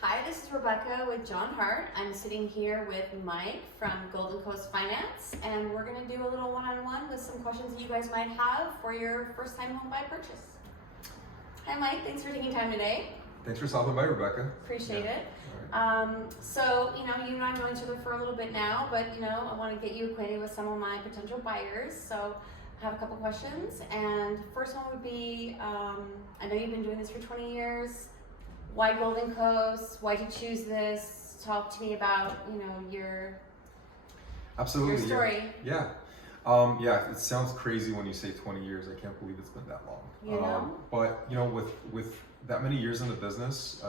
Hi, this is Rebecca with John Hart. I'm sitting here with Mike from Golden Coast Finance, and we're going to do a little one-on-one with some questions that you guys might have for your first-time home buy purchase. Hi, Mike. Thanks for taking time today. Thanks for stopping by, Rebecca. Appreciate it. Right. So, you and I have known each other for a little bit now, but, I want to get you acquainted with some of my potential buyers. So, I have a couple questions, and first one would be, I know you've been doing this for 20 years. Why Golden Coast? Why did you choose this? Talk to me about, your story. Yeah. It sounds crazy when you say 20 years. I can't believe it's been that long. But with that many years in the business,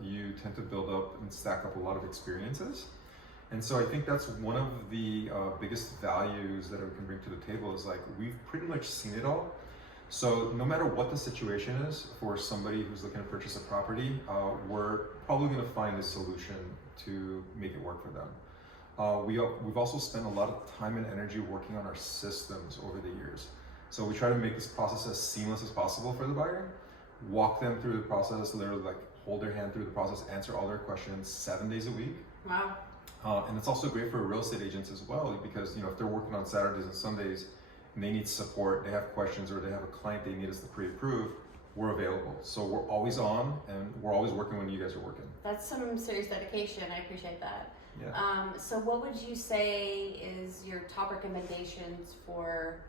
you tend to build up and stack up a lot of experiences. And so I think that's one of the biggest values that we can bring to the table is like, we've pretty much seen it all. So no matter what the situation is for somebody who's looking to purchase a property, we're probably going to find a solution to make it work for them. We've also spent a lot of time and energy working on our systems over the years. So we try to make this process as seamless as possible for the buyer, walk them through the process, literally like hold their hand through the process, answer all their questions 7 days a week. Wow. And it's also great for real estate agents as well, because if they're working on Saturdays and Sundays and they need support, they have questions, or they have a client they need us to pre-approve, we're available. So we're always on, and we're always working when you guys are working. That's some serious dedication. I appreciate that. Yeah. So what would you say is your top recommendations for,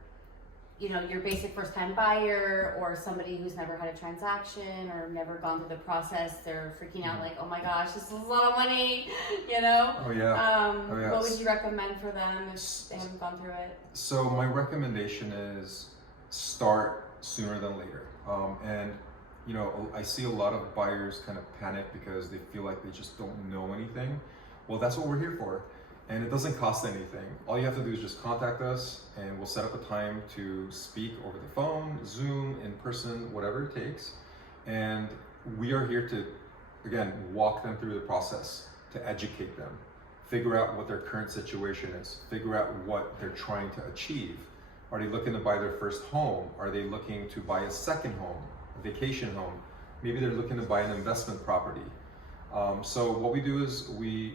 your basic first-time buyer or somebody who's never had a transaction or never gone through the process? They're freaking out like, oh my gosh, this is a lot of money, Oh yeah. What would you recommend for them if they haven't gone through it? So my recommendation is start sooner than later. I see a lot of buyers kind of panic because they feel like they just don't know anything. Well, that's what we're here for. And it doesn't cost anything. All you have to do is just contact us and we'll set up a time to speak over the phone, Zoom, in person, whatever it takes. And we are here to, again, walk them through the process, to educate them, figure out what their current situation is, figure out what they're trying to achieve. Are they looking to buy their first home? Are they looking to buy a second home, a vacation home? Maybe they're looking to buy an investment property. So what we do is we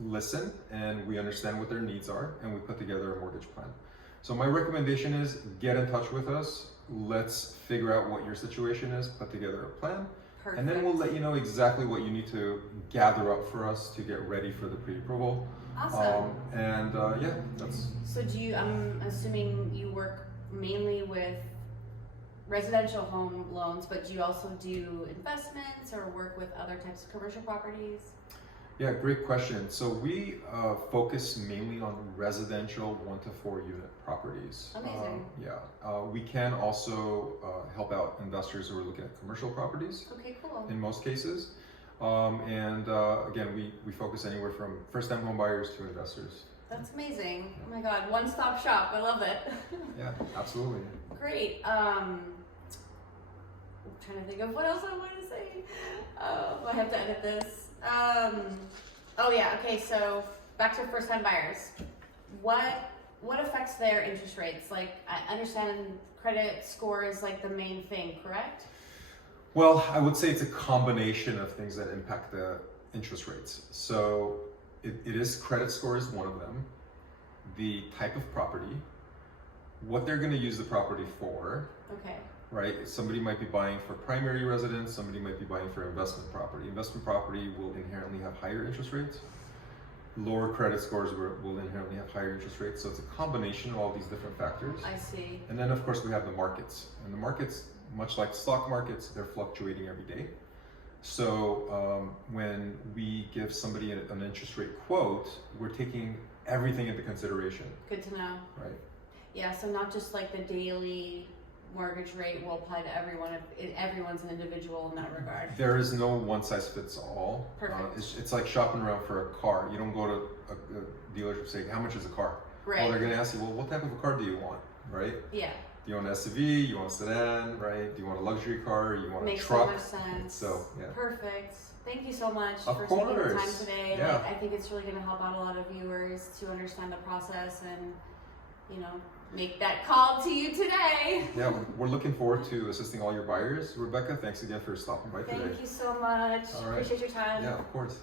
listen and we understand what their needs are, and we put together a mortgage plan. So my recommendation is get in touch with us. Let's figure out what your situation is, put together a plan. Perfect. And then we'll let you know exactly what you need to gather up for us to get ready for the pre-approval. Awesome. That's. So I'm assuming you work mainly with residential home loans, but do you also do investments or work with other types of commercial properties? Yeah, great question. So we focus mainly on residential 1 to 4 unit properties. Amazing. We can also help out investors who are looking at commercial properties. Okay, cool. In most cases. Again, we focus anywhere from first-time home buyers to investors. That's amazing. Oh my God, one-stop shop. I love it. Yeah, absolutely. Great. I'm trying to think of what else I want to say. I have to edit this. Okay, so back to first-time buyers. What affects their interest rates? Like, I understand credit score is like the main thing, correct? Well, I would say it's a combination of things that impact the interest rates. So it is credit score is one of them, the type of property, what they're going to use the property for. Okay. Right? Somebody might be buying for primary residence, somebody might be buying for investment property. Investment property will inherently have higher interest rates. Lower credit scores will inherently have higher interest rates. So it's a combination of all these different factors. I see. And then of course we have the markets. And the markets, much like stock markets, they're fluctuating every day. So when we give somebody an interest rate quote, we're taking everything into consideration. Good to know. Right. Yeah, so not just like the daily mortgage rate will apply to everyone. Everyone's an individual in that regard. There is no one size fits all. Perfect. It's like shopping around for a car. You don't go to a dealership and say, how much is a car? Right. Well, they're going to ask you, well, what type of a car do you want? Right? Yeah. Do you want an SUV? You want a sedan? Right? Do you want a luxury car? You want Makes a truck? Makes so much sense. So, yeah. Perfect. Thank you so much Of for course. taking the time today. Yeah. I think it's really going to help out a lot of viewers to understand the process and, make that call to you today. Yeah, we're looking forward to assisting all your buyers. Rebecca, thanks again for stopping by today. Thank you so much. All right. Appreciate your time. Yeah, of course.